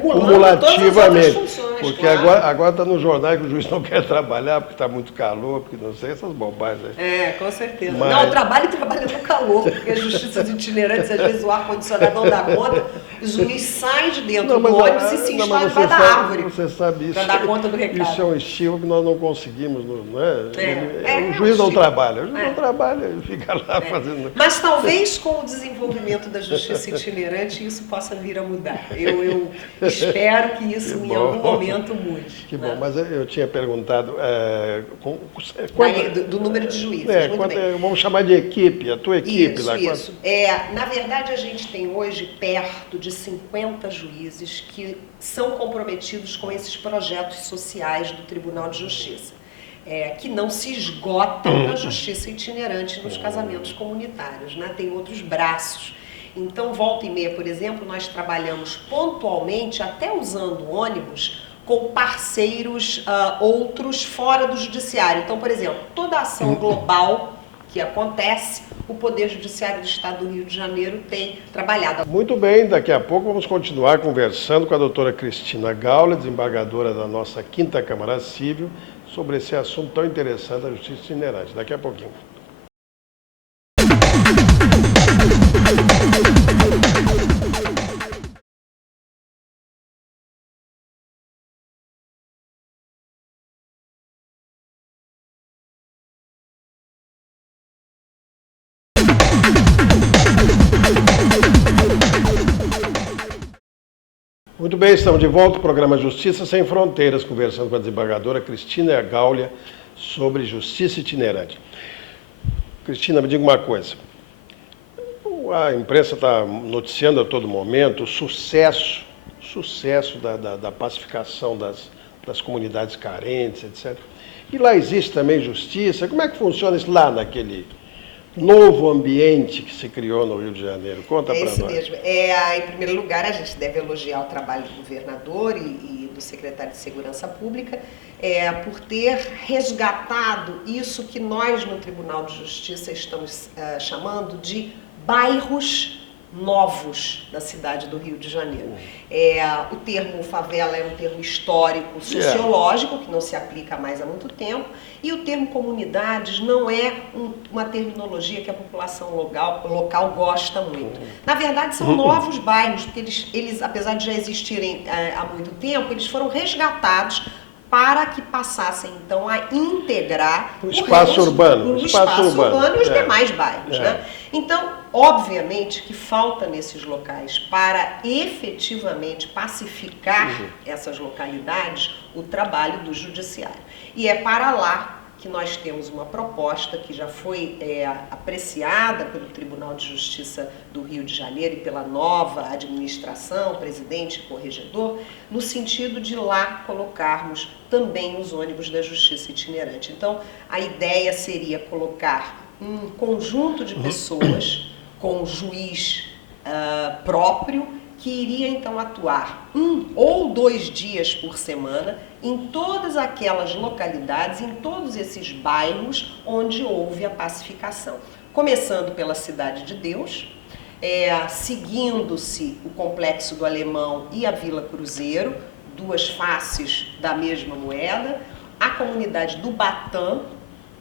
Cumulativamente, porque claro. agora está no jornal que o juiz não quer trabalhar porque está muito calor, porque não sei, essas bobagens aí. Com certeza. Mas... Não, trabalha no calor, porque as justiças itinerantes, às vezes o ar-condicionado não dá conta, o juiz sai de dentro do ônibus e se instala debaixo da árvore. Você sabe isso. Para dar conta do recado. Isso é um estilo que nós não conseguimos, não é? O juiz não trabalha, ele fica lá fazendo... Mas talvez com o desenvolvimento da justiça itinerante isso possa vir a mudar. Eu espero que isso em algum momento mude. Que bom, mas eu tinha perguntado... do número de juízes, vamos chamar de equipe, a tua equipe isso, lá. Isso. Na verdade, a gente tem hoje perto de 50 juízes que são comprometidos com esses projetos sociais do Tribunal de Justiça, que não se esgotam na justiça itinerante nos casamentos comunitários, né? Tem outros braços. Então, volta e meia, por exemplo, nós trabalhamos pontualmente, até usando ônibus, com parceiros outros fora do judiciário. Então, por exemplo, toda ação global que acontece, o Poder Judiciário do Estado do Rio de Janeiro tem trabalhado. Muito bem, daqui a pouco vamos continuar conversando com a doutora Cristina Gaulia, desembargadora da nossa 5ª Câmara Civil, sobre esse assunto tão interessante da justiça itinerante. Daqui a pouquinho. Muito bem, estamos de volta ao programa Justiça Sem Fronteiras, conversando com a desembargadora Cristina Gaulia sobre justiça itinerante. Cristina, me diga uma coisa. A imprensa está noticiando a todo momento o sucesso da pacificação das comunidades carentes, etc. E lá existe também justiça. Como é que funciona isso lá naquele novo ambiente que se criou no Rio de Janeiro? Conta para nós. É isso mesmo. Em primeiro lugar, a gente deve elogiar o trabalho do governador e do secretário de Segurança Pública por ter resgatado isso que nós no Tribunal de Justiça estamos chamando de bairros novos da cidade do Rio de Janeiro. O termo favela é um termo histórico, sociológico, que não se aplica mais há muito tempo, e o termo comunidades não é uma terminologia que a população local gosta muito. Na verdade, são novos bairros, porque eles, apesar de já existirem há muito tempo, eles foram resgatados para que passassem, então, a integrar o espaço urbano e os demais bairros. Né? Então, obviamente que falta nesses locais, para efetivamente pacificar essas localidades, o trabalho do judiciário. E é para lá que nós temos uma proposta que já foi apreciada pelo Tribunal de Justiça do Rio de Janeiro e pela nova administração, presidente e corregedor, no sentido de lá colocarmos também os ônibus da justiça itinerante. Então, a ideia seria colocar um conjunto de pessoas com um juiz próprio, que iria então atuar 1 ou 2 dias por semana em todas aquelas localidades, em todos esses bairros onde houve a pacificação. Começando pela Cidade de Deus, seguindo-se o Complexo do Alemão e a Vila Cruzeiro, 2 faces da mesma moeda, a comunidade do Batã,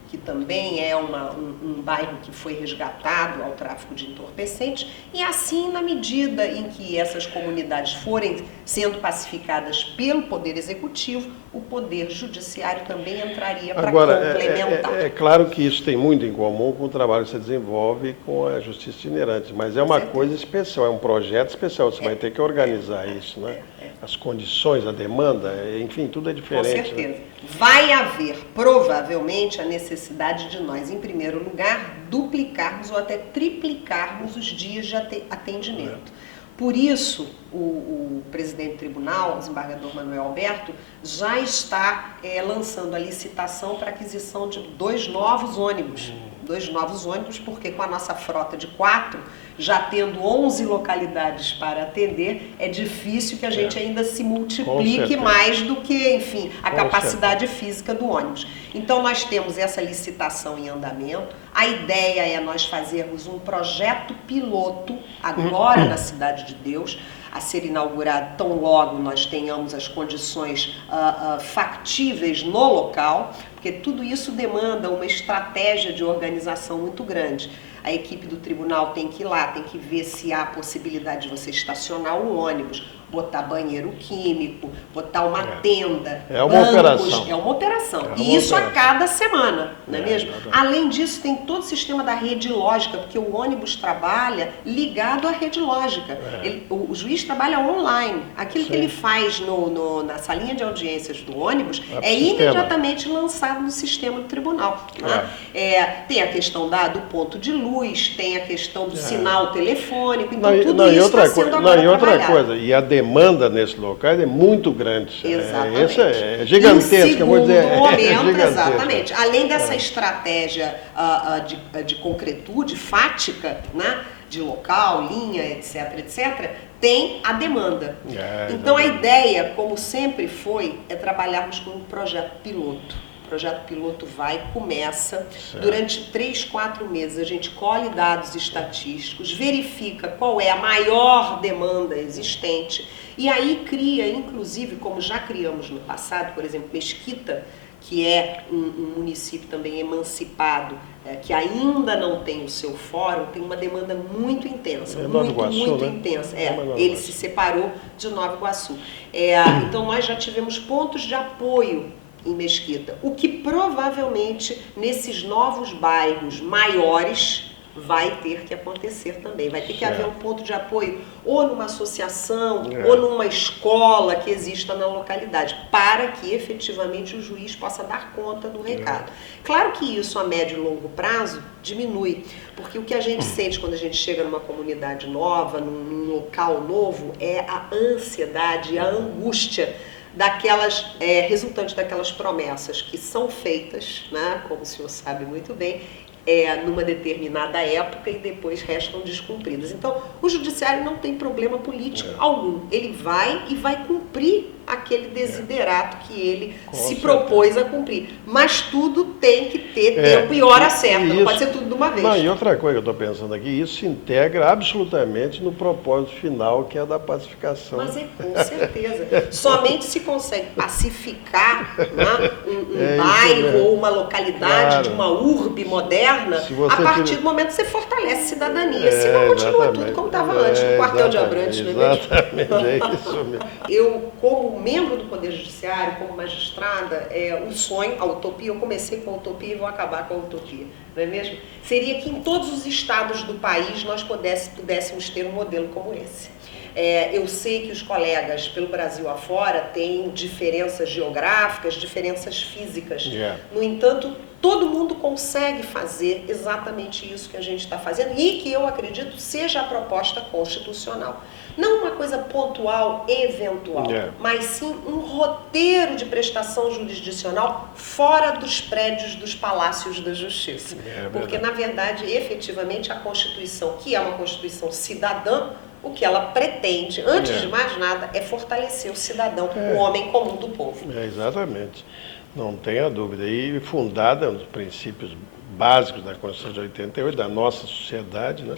que também é um bairro que foi resgatado ao tráfico de entorpecentes, e assim, na medida em que essas comunidades forem sendo pacificadas pelo Poder Executivo, o Poder Judiciário também entraria para complementar. É claro que isso tem muito em comum com o trabalho que você desenvolve com a justiça itinerante, mas é uma coisa especial, é um projeto especial, você vai ter que organizar isso, né? As condições, a demanda, enfim, tudo é diferente. Com certeza. Né? Vai haver, provavelmente, a necessidade de nós, em primeiro lugar, duplicarmos ou até triplicarmos os dias de atendimento. Por isso, o presidente do tribunal, o desembargador Manuel Alberto, já está lançando a licitação para aquisição de 2 novos ônibus. 2 novos ônibus, porque com a nossa frota de 4, já tendo 11 localidades para atender, é difícil que a gente ainda se multiplique mais do que, enfim, a capacidade física do ônibus. Então, nós temos essa licitação em andamento. A ideia é nós fazermos um projeto piloto agora na Cidade de Deus. a ser inaugurado tão logo nós tenhamos as condições factíveis no local, porque tudo isso demanda uma estratégia de organização muito grande. A equipe do tribunal tem que ir lá, tem que ver se há possibilidade de você estacionar um ônibus, botar banheiro químico, botar uma tenda, é uma operação. É uma operação. E isso a cada semana, não é mesmo? Além disso, tem todo o sistema da rede lógica, porque o ônibus trabalha ligado à rede lógica. O juiz trabalha online. Aquilo que ele faz na salinha de audiências do ônibus é imediatamente lançado no sistema do tribunal. Né? Tem a questão do ponto de luz, tem a questão do sinal telefônico, então tudo isso está sendo agora trabalhado. E a demanda nesses locais é muito grande. Exatamente. É gigantesca. No segundo momento, exatamente. Além dessa estratégia de concretude fática, né, de local, linha, etc., tem a demanda. Então, a ideia, como sempre foi, é trabalharmos com um projeto piloto. O projeto piloto começa, durante 3, 4 meses a gente colhe dados estatísticos, verifica qual é a maior demanda existente e aí cria, inclusive, como já criamos no passado, por exemplo, Mesquita, que é um município também emancipado, que ainda não tem o seu fórum, tem uma demanda muito intensa, muito intensa. Ele se separou de Nova Iguaçu. Então nós já tivemos pontos de apoio em Mesquita, o que provavelmente nesses novos bairros maiores vai ter que acontecer também. Vai ter que haver um ponto de apoio ou numa associação ou numa escola que exista na localidade, para que efetivamente o juiz possa dar conta do recado. Claro que isso a médio e longo prazo diminui, porque o que a gente sente quando a gente chega numa comunidade nova, num local novo, é a ansiedade, a angústia resultantes daquelas promessas que são feitas, né, como o senhor sabe muito bem, numa determinada época e depois restam descumpridas. Então, o judiciário não tem problema político algum. Ele vai cumprir aquele desiderato que ele se propôs a cumprir. Mas tudo tem que ter tempo e hora certa, não pode ser tudo de uma vez. E outra coisa que eu estou pensando aqui, isso se integra absolutamente no propósito final, que é da pacificação. Mas com certeza. Somente se consegue pacificar, né, um bairro ou uma localidade de uma urbe moderna, a partir do momento que você fortalece a cidadania. Senão continua tudo como estava antes, no quartel de Abrantes, não é mesmo? Exatamente, é isso mesmo. Eu, como membro do Poder Judiciário, como magistrada, o sonho, a utopia, eu comecei com a utopia e vou acabar com a utopia, não é mesmo? Seria que em todos os estados do país nós pudéssemos ter um modelo como esse. Eu sei que os colegas pelo Brasil afora têm diferenças geográficas, diferenças físicas. No entanto, todo mundo consegue fazer exatamente isso que a gente está fazendo e que eu acredito seja a proposta constitucional. Não uma coisa pontual, eventual, mas sim um roteiro de prestação jurisdicional fora dos prédios dos palácios da justiça. Porque, na verdade, efetivamente, a Constituição, que é uma Constituição cidadã, o que ela pretende, antes de mais nada, é fortalecer o cidadão, o homem comum do povo. Exatamente. Não tenha dúvida. E fundada nos princípios básicos da Constituição de 88, da nossa sociedade, né?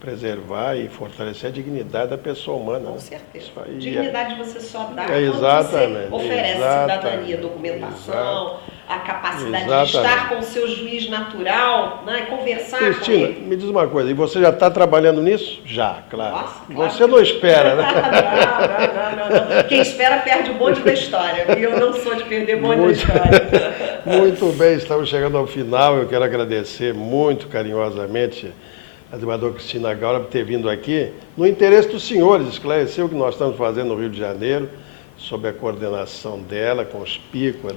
Preservar e fortalecer a dignidade da pessoa humana. Com certeza. Dignidade você só dá quando você oferece cidadania, documentação, a capacidade de estar com o seu juiz natural, né, conversar com ele. Cristina, me diz uma coisa, e você já está trabalhando nisso? Já, claro. Nossa, claro. Você não espera, né? Não. Quem espera perde o bonde da história. E eu não sou de perder bonde da história. Muito bem, estamos chegando ao final. Eu quero agradecer muito carinhosamente a advogada Cristina Gaula por ter vindo aqui, no interesse dos senhores, esclarecer o que nós estamos fazendo no Rio de Janeiro, sob a coordenação dela, conspícua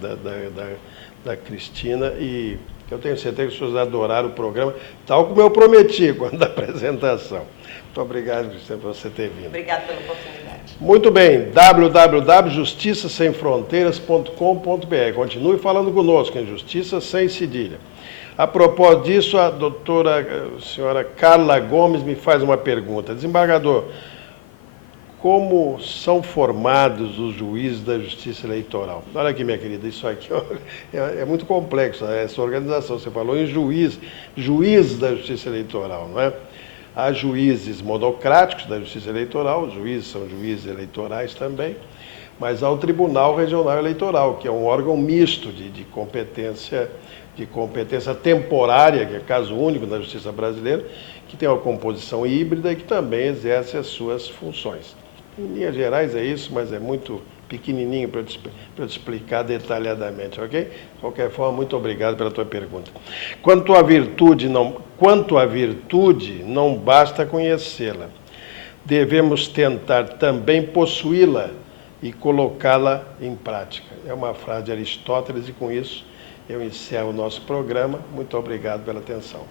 da Cristina, e eu tenho certeza que os senhores adoraram o programa, tal como eu prometi quando da apresentação. Muito obrigado, Cristina, por você ter vindo. Obrigada pela oportunidade. Muito bem, www.justiçasemfronteiras.com.br. Continue falando conosco em Justiça Sem Cedilha. A propósito disso, a senhora Carla Gomes me faz uma pergunta. Desembargador, como são formados os juízes da Justiça Eleitoral? Olha aqui, minha querida, isso aqui é muito complexo, essa organização. Você falou em juiz da Justiça Eleitoral, não é? Há juízes monocráticos da Justiça Eleitoral, os juízes são juízes eleitorais também, mas há o Tribunal Regional Eleitoral, que é um órgão misto de competência temporária, que é caso único na Justiça brasileira, que tem uma composição híbrida e que também exerce as suas funções. Em linhas gerais é isso, mas é muito pequenininho para eu te explicar detalhadamente, ok? De qualquer forma, muito obrigado pela tua pergunta. Quanto à virtude, não basta conhecê-la. Devemos tentar também possuí-la e colocá-la em prática. É uma frase de Aristóteles e com isso eu encerro o nosso programa. Muito obrigado pela atenção.